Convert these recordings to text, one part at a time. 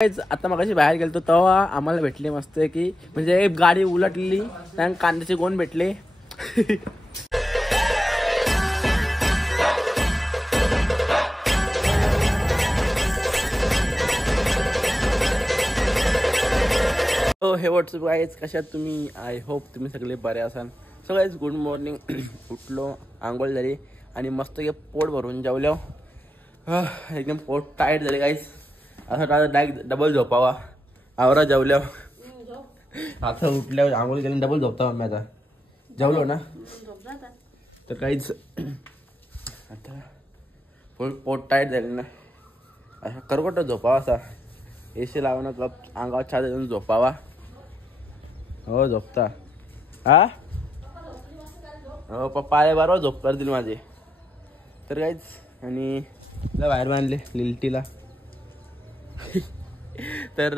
आता मगाशी बाहेर गेलतो तेव्हा आम्हाला भेटले मस्त की म्हणजे एक गाडी उलटलेली त्या कांद्याचे गोण भेटले. हो हे व्हॉट्सअप गाईज, कशात तुम्ही? आय होप तुम्ही सगळे बरे असाल. So guys good morning. उठलो, आंघोळ झाली आणि मस्त पोट भरून जेवलो. एकदम पोट टाईट झाले गाईज. असं डायरेक्ट डबल झोपावा. आवरा जेवल्या आता उठल्यावर आंघोळ केली डबल झोपता मम्मी. आता जेवलो ना तर काहीच आता पोट टाईट झाले ना. असा करकट झोपावा, असा एसी लावून गप अंगावर छात देऊन झोपावा. हो झोपता. हा हो पप्पा आले बरोबर झोप करतील माझे. तर काहीच आणि बाहेर बांधले लिल्टीला. तर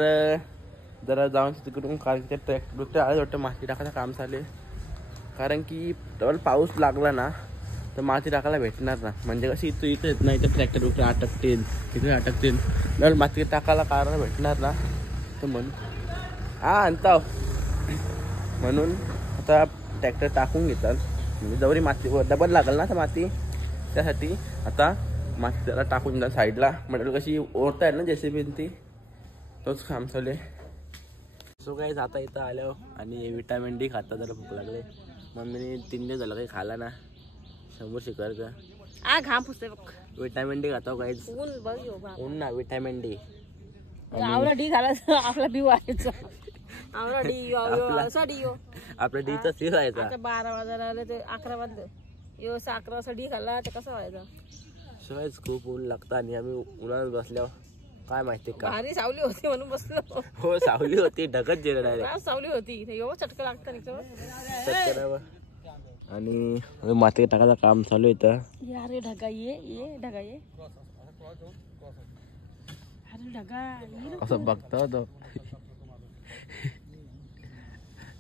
जरा जाऊन तिकडून कारण की ट्रॅक्टर आले वाटतं माती टाकायचं काम चालू. कारण की डबल पाऊस लागला ना तर माती टाकायला भेटणार ना. म्हणजे कशी इथं येत नाही तर ट्रॅक्टर वगैरे अटकतील, तिकडे अटकतील. डबल माती टाकायला कारण भेटणार ना तर म्हणून आणता म्हणून आता ट्रॅक्टर टाकून घेतात. म्हणजे जवळी माती डबल लागल ना तर माती, त्यासाठी आता माती त्याला टाकून द्या साईडला. म्हणजे कशी ओढता येईल ना जेसीबी ती, तोच काम चालू आहे. सो काही जाता इथं आल्यावर आणि विटॅमिन डी खाता जरा भूक लागले. मम्मीने 3 दिवस झालं काही खाला ना. 100 शिखरचं घाम पुसते बघ. विटॅमिन डी खातो काहीच. ऊन ना विटॅमिन डी. आवडा डी घालायचं आपला बी व्हायचं. आवडा डी असा डी आपल्या डीचा सी व्हायचा. 12 वाजायला आले ते 11 वाजले. यो 11 वाजता डी खाल्ला तर कसं व्हायचं. शिवायच खूप ऊन लागतं आणि आम्ही उन्हात बसल्यावर काय माहिती का भारी सावली होती म्हणून बसलो. हो सावली होती, ढगत गेलं डायरेक्ट. सावली होती एवढं चटकं लागतं चटकरावर. आणि माती टाकायचं काम चालू आहे. अरे ढगा ये ढगा ये अरे ढगा असं बघता होतो.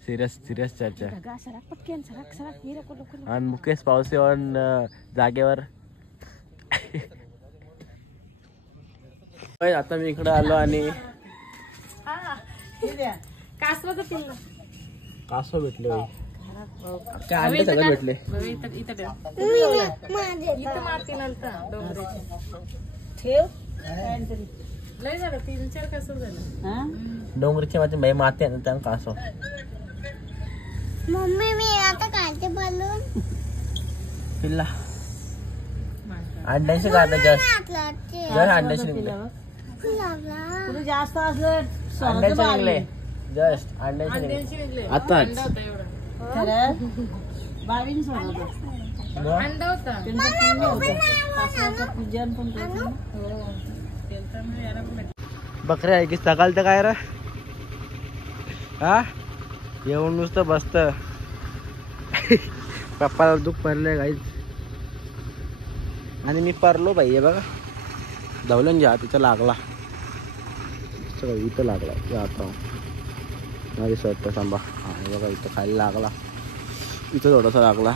सिरियस चर्चा. ढगा सरक पटकन सरक ये नको. आणि मुकेश पावसे ऑन जागेवर. आता मी इकडे आलो आणि कासव भेटले. काय अंडे सगळे भेटले. डोंगरच्या मध्ये माती आहे त्या कासव. मम्मी मी आता काढते बलून. पिल्ला अंड्याशी काढलं जस्ट अंड्याशी निघले. जास्त अंड्याचे निघले जस्ट अंड्याचे निघले आताच. बकऱ्या आहे की सकाळ तर काय रे. हा येऊन नुसतं बसत. पप्पाला दुःख पडलंय काहीच. आणि मी परलो बाई. हे बघा धावलं ज्या तिचा लागला इथं लागला. आता माझी शर्ट थांबा. हा हे बघा इथं खाली लागला. इथं थोडासा लागला.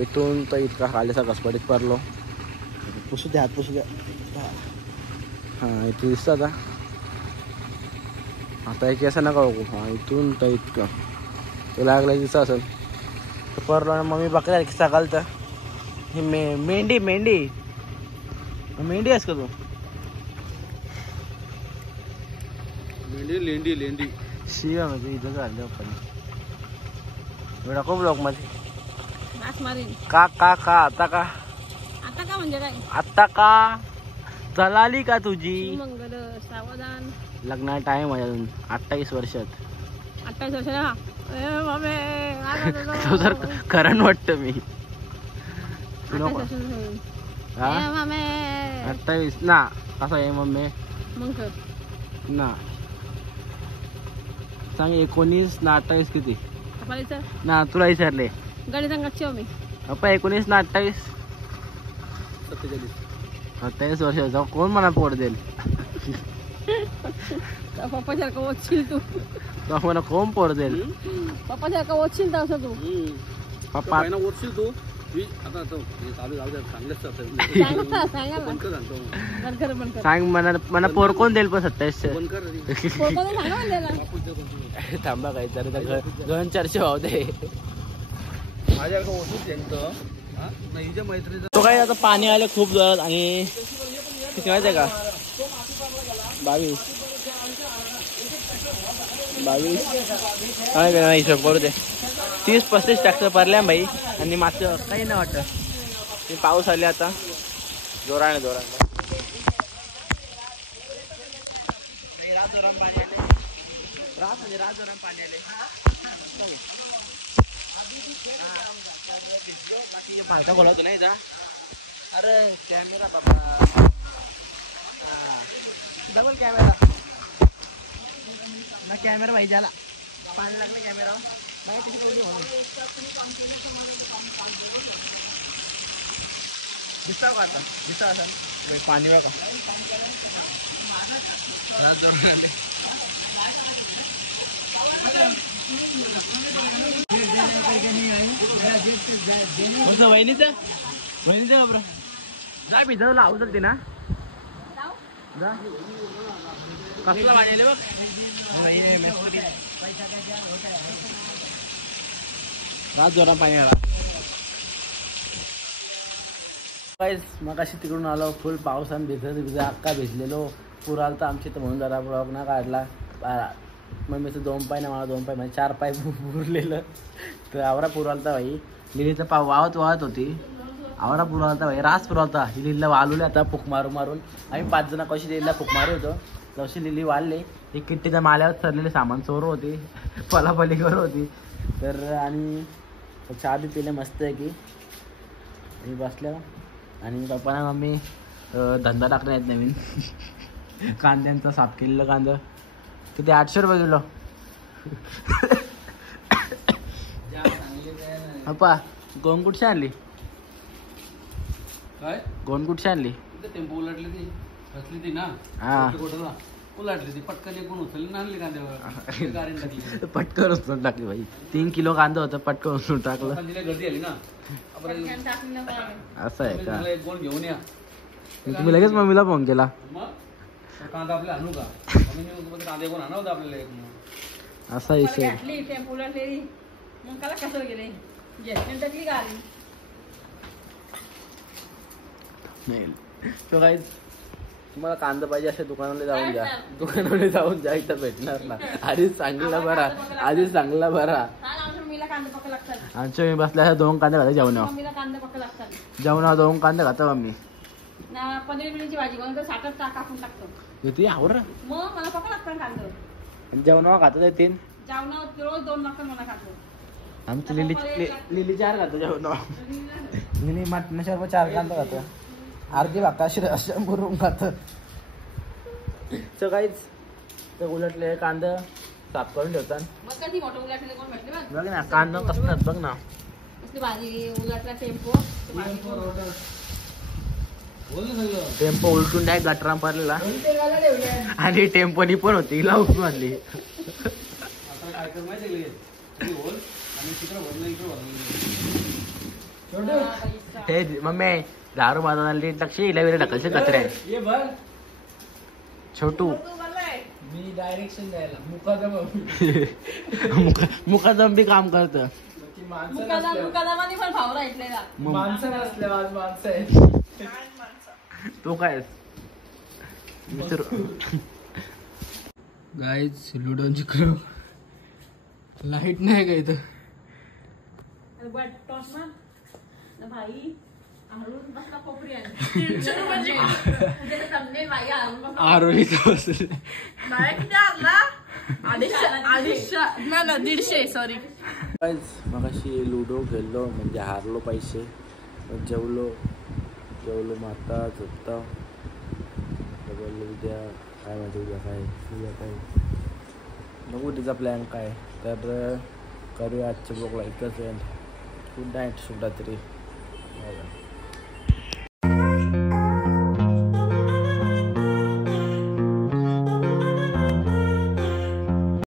इथून तर इतका खालीचा घसपडीत पडलो. पुसू द्या हात पुसू द्या. हां इथे दिसतं आता एक असं नका बघू. हां इथून तर इतकं ते लागलं दिसतं असेल तर पडलो. मग मी बघायला की सकाळ तर ही मेंढी आहेस का तू? लेंडी शिवा म्हणजे इथं झालं पण एवढा खूप लोक मध्ये का आता का म्हणजे काय आता का चलाली का तुझी मंगल सावधान. लग्नाला टाइम आहे अजून 28 वर्षात. 28 वर्षाला तो जर करण वाटतं मी. 28 ना असं आहे मम्मी. मग ना सांग 19 ना 28 किती ना तुला विचारले गणित मी. पप्पा 19 ना 28 27 वर्षाचा कोण मला पोट देईल. पप्पा सारखं ओछील तू. मला कोण पोट देईल. पप्पा सारखं ओछील तू. पप्पा ओछील तू आता तो चालू जाऊ द्या चांगलंच सांगा ना. बंद कर सांगतो बंद कर, बंद कर. सांग मला पोर कोण देईल पण 27 कोण सांगा ना त्याला. थांबा काय जरा गहन चर्चा भाव दे माझ्याकडे ओळखूच त्यांचं मैत्रीचं तो काय आता पाणी आलं खूप जोरात आणि किती माहिती आहे का 22 काय हिशोब करू दे 30-35 ट्रॅक्टर भरल्या भाई आणि मात्र काही नाही वाटत पाऊस आले आता जोराने पाणी आले फालका खोलावतो नाही इथं अरे कॅमेरा बाबा डबल कॅमेरा ना कॅमेरा पाहिजे आला पाणी लागलं कॅमेरा दिसता का आता दिसता असं पाणी बघा वहिनीचं बाबरा जा भिजव लावू शकते ना जा कसला पाणी आले बघ रात जोरात पाणी आला मग अशी तिकडून आलो फुल पावसानं भिजत अक्का भिजलेलो पूर आला तर आमची तर म्हणून जरा ब्लॉग ना काढला मम्मीचं 2 पाय ना मला 2 पाय म्हणजे 4 पाय पुरलेलं तर आवरा पूर आलता भाई लिलीचा वाहत होती आवरा पूर आलता भाई रास पूर आलता ही लिलीला वालवले आता फुक मारून आम्ही 5 जण कशी लिलीला फुक मारू होतो तशी लिली वाढले एक किट्टीच्या माल्यावर सरलेले सामान चोर होती पलापलीकर होती तर आणि चहा बी पिले मस्त आहे की मी बसल्या आणि पप्पाना मम्मी धंदा टाकला आहेत नवीन कांद्यांचा साफ केलेलं कांदा किती 800 रुपये किलो अप्पा गोन कुठची आणली काय गोन कुठची आणली टेम्पो उलटली ती बसली ती ना हा उलटली ती पटकन एकूण उचलली ना आणली कांद्यावर गाडीने टाकली पटकन उचलून टाकली भाई 3 किलो कांदा होता पटकन उचलून टाकलं तिला गर्दी आली ना आपण असं आहे का एक गोण घेऊन या तुम्ही लगेच मम्मीला फोन केला मग कांदा आपल्याला आणू का कांदा कोण आणा होता आपल्याला एक असा विषय टेम्पो उलटलेली मग त्याला कसं गेले टाकली गाडी नाही तो काय तुम्हाला कांदा पाहिजे असे दुकानाला जाऊन जा इथं भेटणार ना आधीच चांगला बरा आमच्या मी बसल्या 2 कांदे खाते जेवणावर 2 कांदे खाता मम्मी 15 मिनिटची भाजी बनवतो 60 कापून टाकतो येते आवर मग मला पक्का लागतं कांदा जेवणावर खातात येतील जेवणावर रोज 2 लागतात मला खातो आमची लिली 4 खातो जेवणावर लिली मटणाशिवाय 4 कांदा खातो अर्धी भाका अशा भरून खात काहीच ते उलटले कांदा साफ करून ठेवतात मग कधी मोठं उलटले कोण भेटले बघ ना कांदा कसं बघ ना भाजी उलटला टेम्पो उलटून नाही गटरा पडलेला आणि टेम्पोनी पण होती हिला उठून आणली काय कर माहिती हे मम्मी दारू बाजाराला लक्ष हिला वेळ ढकलचे कचरे आहे छोटू मी डायरेक्शन द्यायला मुकादम मुकादम बी काम करत मुकादमाने पण भाव राहिलेला माणसं नसल्या आज माणसं आहे तो काय गाईज लुडोची करू लाईट नाही का इथं भाई आरोही 150 सॉरी मग अशी लुडो खेळलो म्हणजे हारलो पैसे जेवलो मग आता झोपता बोललो उद्या काय माहिती उद्या काय बघू तिचा प्लॅन काय तर करूया आजच्या ब्लॉगला एकच एंड गुड नाईट शुभरात्री.